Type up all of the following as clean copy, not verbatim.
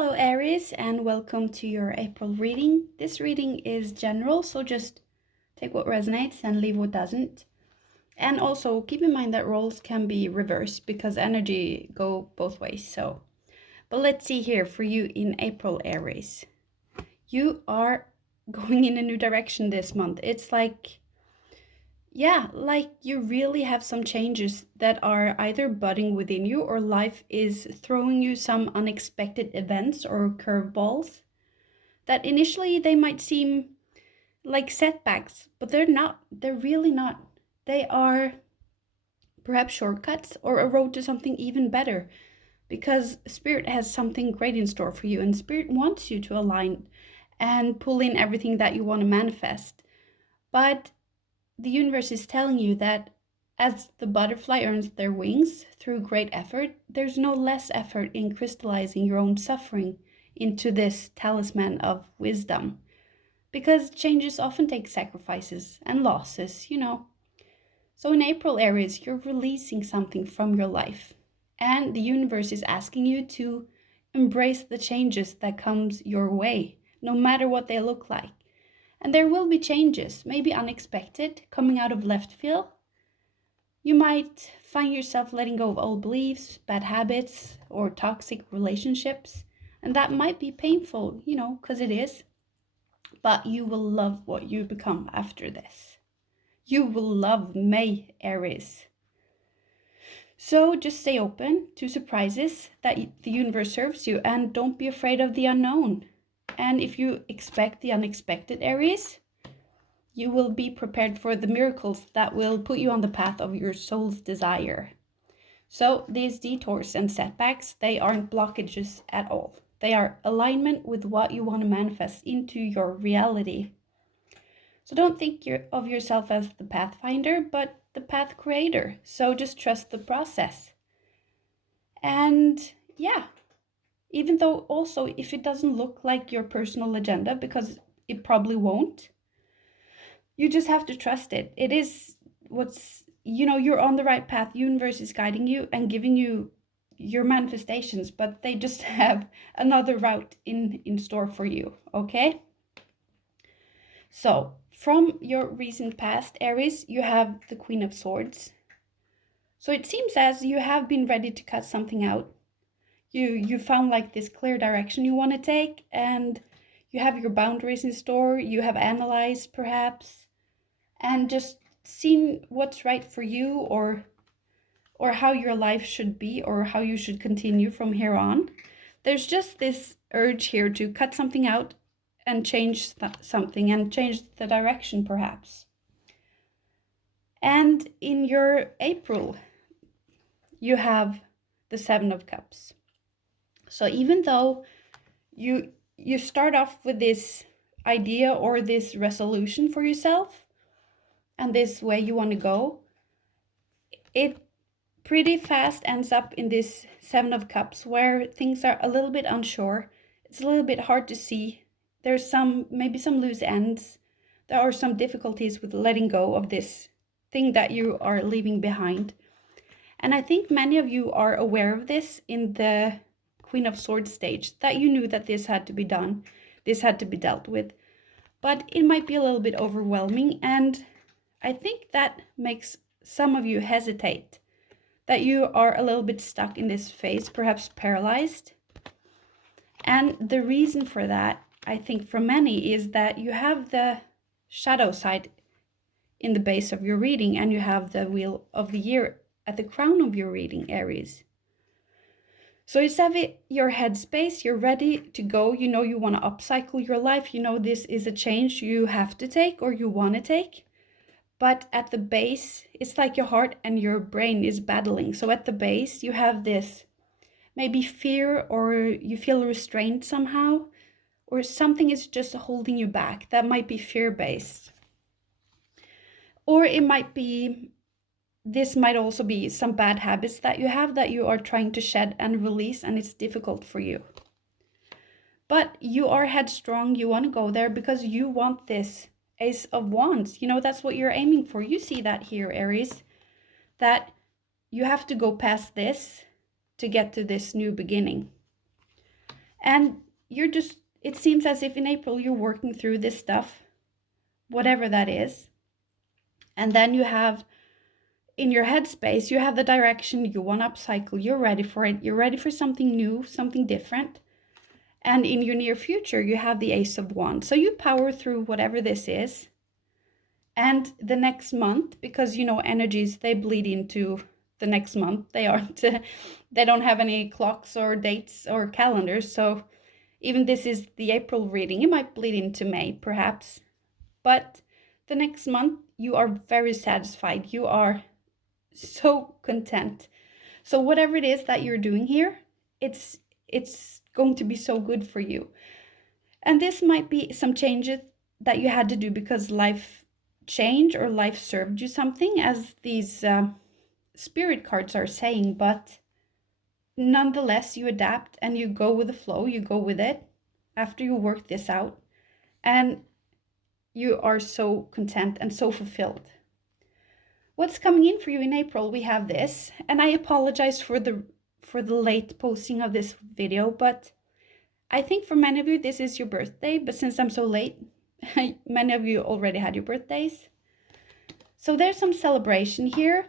Hello Aries, and welcome to your April reading. This reading is general, so just take what resonates and leave what doesn't. And also keep in mind that roles can be reversed because energy go both ways. But let's see here for you in April, Aries. You are going in a new direction this month. It's like you really have some changes that are either budding within you or life is throwing you some unexpected events or curveballs that initially they might seem like setbacks, but they're not. They're really not. They are perhaps shortcuts or a road to something even better because Spirit has something great in store for you, and Spirit wants you to align and pull in everything that you want to manifest. But the universe is telling you that as the butterfly earns their wings through great effort, there's no less effort in crystallizing your own suffering into this talisman of wisdom. Because changes often take sacrifices and losses. So in April, Aries, you're releasing something from your life. And the universe is asking you to embrace the changes that comes your way, no matter what they look like. And there will be changes, maybe unexpected, coming out of left field. You might find yourself letting go of old beliefs, bad habits, or toxic relationships. And that might be painful, because it is. But you will love what you become after this. You will love May, Aries. So just stay open to surprises that the universe serves you, and don't be afraid of the unknown. And if you expect the unexpected, Aries, you will be prepared for the miracles that will put you on the path of your soul's desire. So these detours and setbacks, they aren't blockages at all. They are alignment with what you want to manifest into your reality. So don't think of yourself as the pathfinder, but the path creator. So just trust the process. And even though also if it doesn't look like your personal agenda, because it probably won't, you just have to trust it. It is you're on the right path. Universe is guiding you and giving you your manifestations, but they just have another route in store for you, okay? So from your recent past, Aries, you have the Queen of Swords. So it seems as you have been ready to cut something out. You found like this clear direction you want to take, and you have your boundaries in store. You have analyzed perhaps and just seen what's right for you, or how your life should be, or how you should continue from here on. There's just this urge here to cut something out and change something and change the direction perhaps. And in your April, you have the Seven of Cups. So even though you start off with this idea or this resolution for yourself and this way you want to go, it pretty fast ends up in this Seven of Cups where things are a little bit unsure. It's a little bit hard to see. There's maybe some loose ends. There are some difficulties with letting go of this thing that you are leaving behind. And I think many of you are aware of this in the Queen of Swords stage, that you knew that this had to be done, this had to be dealt with. But it might be a little bit overwhelming, and I think that makes some of you hesitate, that you are a little bit stuck in this phase, perhaps paralyzed. And the reason for that, I think for many, is that you have the shadow side in the base of your reading, and you have the Wheel of the Year at the crown of your reading, Aries. So it's your headspace, you're ready to go, you want to upcycle your life, this is a change you have to take or you want to take. But at the base, it's like your heart and your brain is battling. So at the base, you have this maybe fear, or you feel restrained somehow, or something is just holding you back. That might be fear-based. Or it might be, this might also be some bad habits that you have that you are trying to shed and release, and it's difficult for you. But you are headstrong, you want to go there because you want this Ace of Wands. That's what you're aiming for. You see that here, Aries, that you have to go past this to get to this new beginning. And it seems as if in April you're working through this stuff, whatever that is. And then you have in your headspace, you have the direction you want to upcycle. You're ready for it. You're ready for something new, something different. And in your near future, you have the Ace of Wands. So you power through whatever this is. And the next month, because energies, they bleed into the next month. They aren't, they don't have any clocks or dates or calendars. So even this is the April reading, it might bleed into May, perhaps. But the next month, you are very satisfied. You are so content. So whatever it is that you're doing here, it's going to be so good for you. And this might be some changes that you had to do because life changed or life served you something, as these spirit cards are saying. But nonetheless, you adapt and you go with the flow, you go with it after you work this out, and you are so content and so fulfilled. What's coming in for you in April? We have this, and I apologize for the late posting of this video, but I think for many of you this is your birthday, but since I'm so late, many of you already had your birthdays. So there's some celebration here.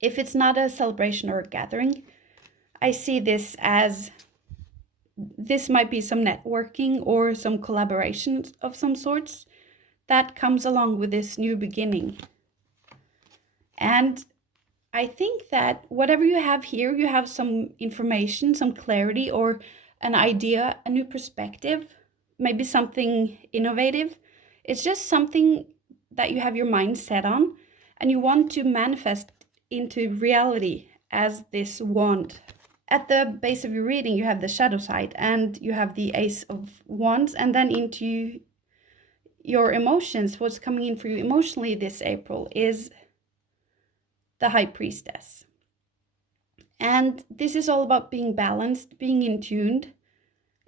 If it's not a celebration or a gathering, I see this as this might be some networking or some collaborations of some sorts that comes along with this new beginning. And I think that whatever you have here, you have some information, some clarity, or an idea, a new perspective, maybe something innovative. It's just something that you have your mind set on and you want to manifest into reality as this wand. At the base of your reading, you have the shadow side and you have the Ace of Wands, and then into your emotions, what's coming in for you emotionally this April is the High Priestess. And this is all about being balanced, being in tuned.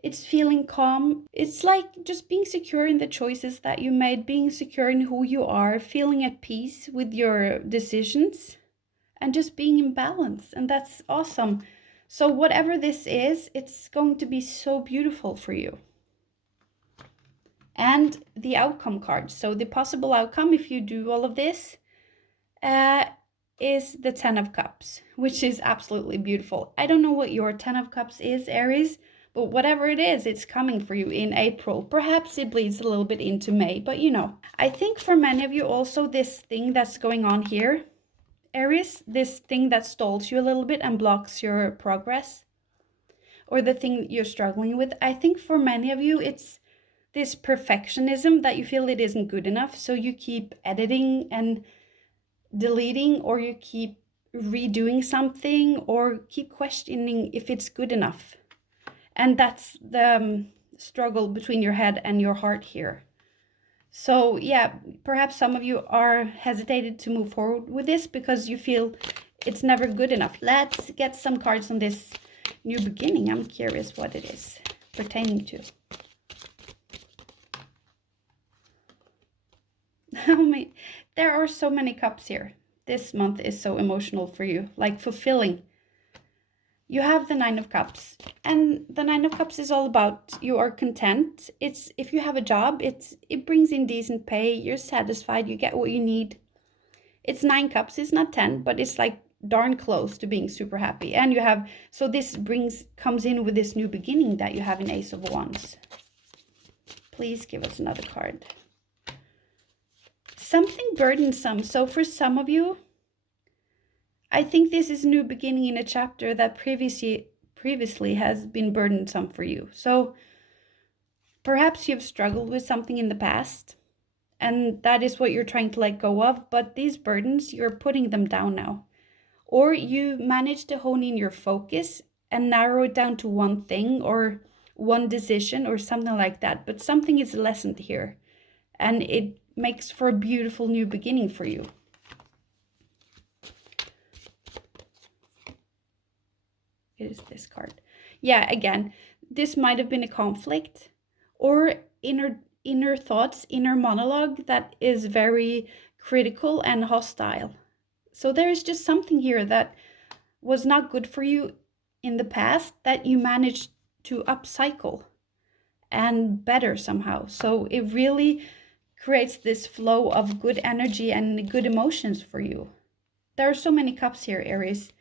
It's feeling calm. It's like just being secure in the choices that you made, being secure in who you are, feeling at peace with your decisions, and just being in balance. And that's awesome. So whatever this is, it's going to be so beautiful for you. And the outcome card. So the possible outcome, if you do all of this, is the 10 of Cups, which is absolutely beautiful. I don't know what your 10 of Cups is, Aries, but whatever it is, it's coming for you in April. Perhaps it bleeds a little bit into May, but I think for many of you also this thing that's going on here, Aries, this thing that stalls you a little bit and blocks your progress, or the thing you're struggling with, I think for many of you it's this perfectionism that you feel it isn't good enough, so you keep editing and deleting, or you keep redoing something, or keep questioning if it's good enough. And that's the struggle between your head and your heart here. So yeah, perhaps some of you are hesitated to move forward with this because you feel it's never good enough. Let's get some cards on this new beginning. I'm curious what it is pertaining to. There are so many cups here. This month is so emotional for you, like fulfilling. You have the 9 of Cups, and the 9 of Cups is all about you are content. It's if you have a job, it brings in decent pay, you're satisfied, you get what you need. It's 9 cups, it's not 10, but it's like darn close to being super happy. And you have, so this comes in with this new beginning that you have in Ace of Wands. Please give us another card. Something burdensome. So for some of you, I think this is a new beginning in a chapter that previously has been burdensome for you. So perhaps you've struggled with something in the past, and that is what you're trying to let go of, but these burdens, you're putting them down now. Or you managed to hone in your focus and narrow it down to one thing or one decision or something like that, but something is lessened here, and it makes for a beautiful new beginning for you. It is this card. Yeah, again, this might have been a conflict or inner thoughts, inner monologue that is very critical and hostile. So there is just something here that was not good for you in the past that you managed to upcycle and better somehow. So it really creates this flow of good energy and good emotions for you. There are so many cups here, Aries.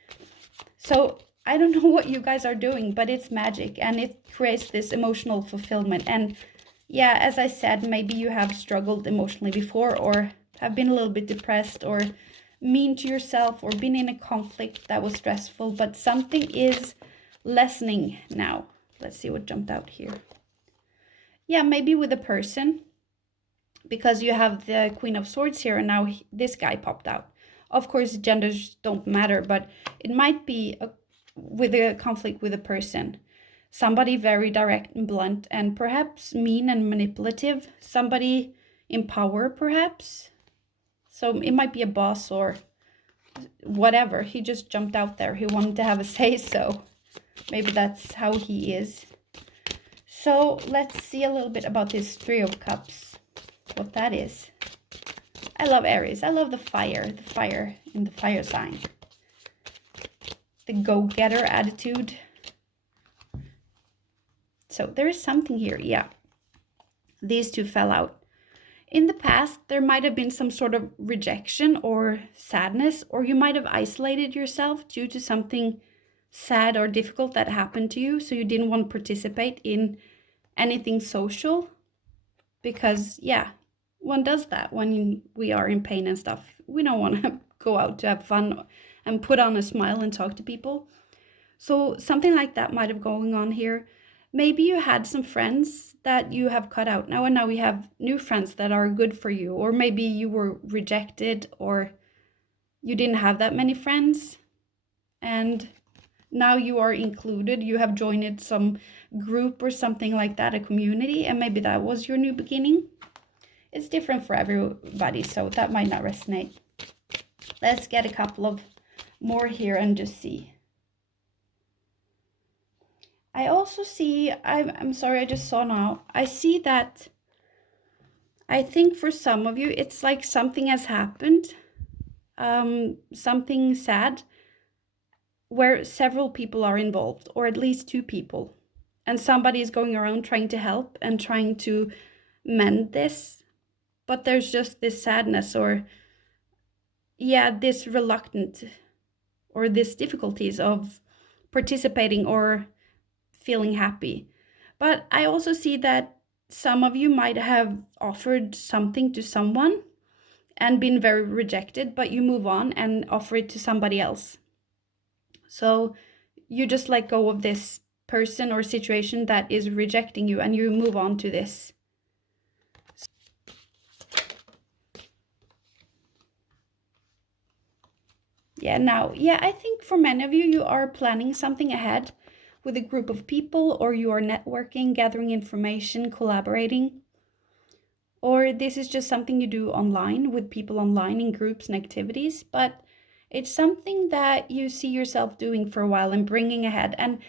So I don't know what you guys are doing, but it's magic and it creates this emotional fulfillment. And yeah, as I said, maybe you have struggled emotionally before, or have been a little bit depressed or mean to yourself, or been in a conflict that was stressful, but something is lessening now. Let's see what jumped out here. Yeah, maybe with a person, because you have the Queen of Swords here, and now this guy popped out. Of course, genders don't matter, but it might be with a conflict with a person. Somebody very direct and blunt, and perhaps mean and manipulative. Somebody in power, perhaps. So it might be a boss or whatever. He just jumped out there. He wanted to have a say, so maybe that's how he is. So let's see a little bit about this Three of Cups, what that is. I love Aries. I love the fire in the fire sign. The go-getter attitude. So there is something here, yeah. These two fell out. In the past, there might have been some sort of rejection or sadness, or you might have isolated yourself due to something sad or difficult that happened to you, so you didn't want to participate in anything social. Because, yeah, one does that when we are in pain and stuff. We don't want to go out to have fun and put on a smile and talk to people. So something like that might have going on here. Maybe you had some friends that you have cut out now, and now we have new friends that are good for you. Or maybe you were rejected, or you didn't have that many friends, and now you are included. You have joined some group or something like that, a community, and maybe that was your new beginning. It's different for everybody, so that might not resonate. Let's get a couple of more here and just see. I also see, I'm sorry, I just saw now, I see that I think for some of you, it's like something has happened, something sad, where several people are involved, or at least two people. And somebody is going around trying to help and trying to mend this. But there's just this sadness, or, yeah, this reluctant, or this difficulties of participating or feeling happy. But I also see that some of you might have offered something to someone and been very rejected, but you move on and offer it to somebody else. So you just let go of this person or situation that is rejecting you, and you move on to this. Yeah, now, yeah, I think for many of you, you are planning something ahead with a group of people, or you are networking, gathering information, collaborating. Or this is just something you do online with people online in groups and activities, but it's something that you see yourself doing for a while and bringing ahead. And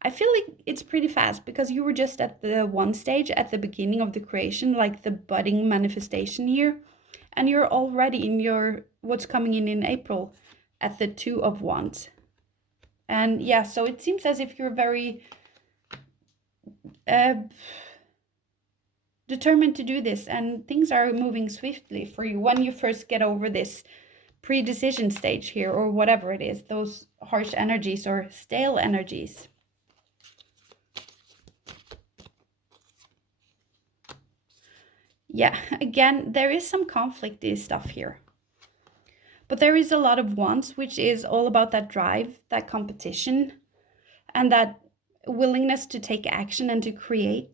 I feel like it's pretty fast, because you were just at the one stage at the beginning of the creation, like the budding manifestation here, and you're already in your what's coming in April at the Two of Wands. And yeah, so it seems as if you're very determined to do this, and things are moving swiftly for you when you first get over this pre-decision stage here, or whatever it is, those harsh energies or stale energies. Yeah, again, there is some conflicty stuff here. But there is a lot of Wands, which is all about that drive, that competition, and that willingness to take action and to create.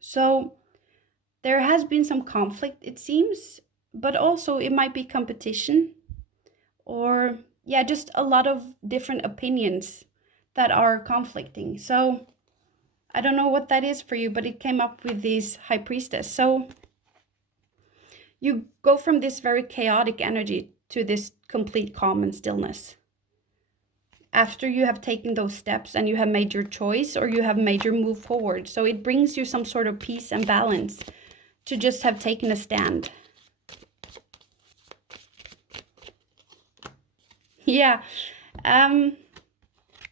So there has been some conflict, it seems, but also it might be competition, or, yeah, just a lot of different opinions that are conflicting. So I don't know what that is for you, but it came up with this High Priestess. So you go from this very chaotic energy to this complete calm and stillness. After you have taken those steps and you have made your choice, or you have made your move forward. So it brings you some sort of peace and balance to just have taken a stand. Yeah,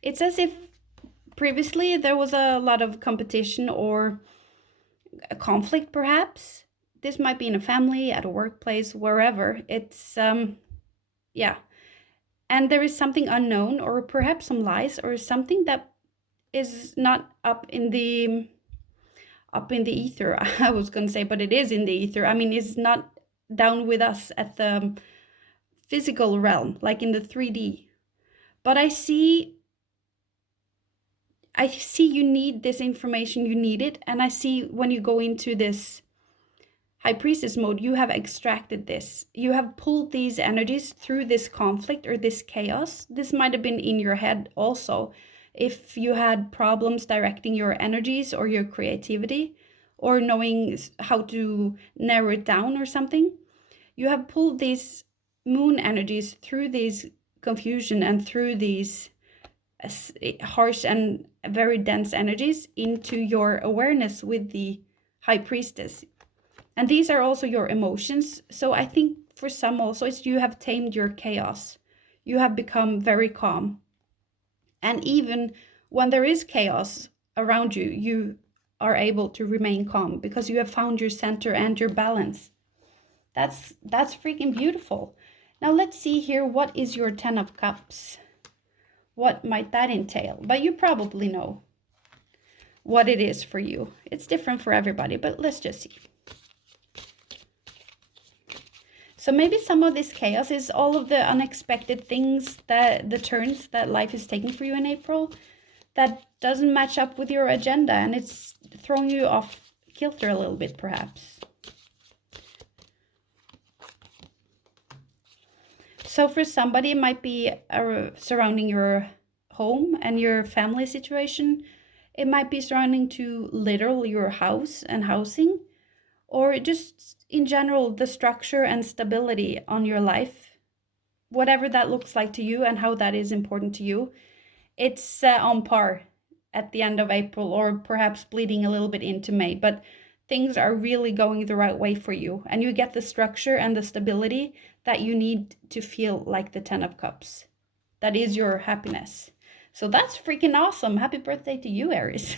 it's as if previously there was a lot of competition or a conflict, perhaps. This might be in a family, at a workplace, wherever. It's, yeah. And there is something unknown, or perhaps some lies, or something that is not up in the ether. I was going to say, but it is in the ether. I mean, it's not down with us at the physical realm, like in the 3D. But I see you need this information, you need it, and I see when you go into this high priestess mode, you have extracted this. You have pulled these energies through this conflict or this chaos. This might have been in your head also. If you had problems directing your energies or your creativity, or knowing how to narrow it down or something, you have pulled these moon energies through these confusion and through these harsh and very dense energies into your awareness with the high priestess. And these are also your emotions. So I think for some also it's you have tamed your chaos. You have become very calm. And even when there is chaos around you, you are able to remain calm because you have found your center and your balance. That's freaking beautiful. Now let's see here, what is your 10 of Cups? What might that entail? But you probably know what it is for you. It's different for everybody, but let's just see. So maybe some of this chaos is all of the unexpected things, that the turns that life is taking for you in April that doesn't match up with your agenda, and it's throwing you off kilter a little bit, perhaps. So for somebody, it might be surrounding your home and your family situation. It might be surrounding to literally your house and housing, or just in general, the structure and stability on your life, whatever that looks like to you and how that is important to you. It's on par at the end of April, or perhaps bleeding a little bit into May, but things are really going the right way for you, and you get the structure and the stability that you need to feel like the 10 of Cups. That is your happiness. So that's freaking awesome. Happy birthday to you, Aries.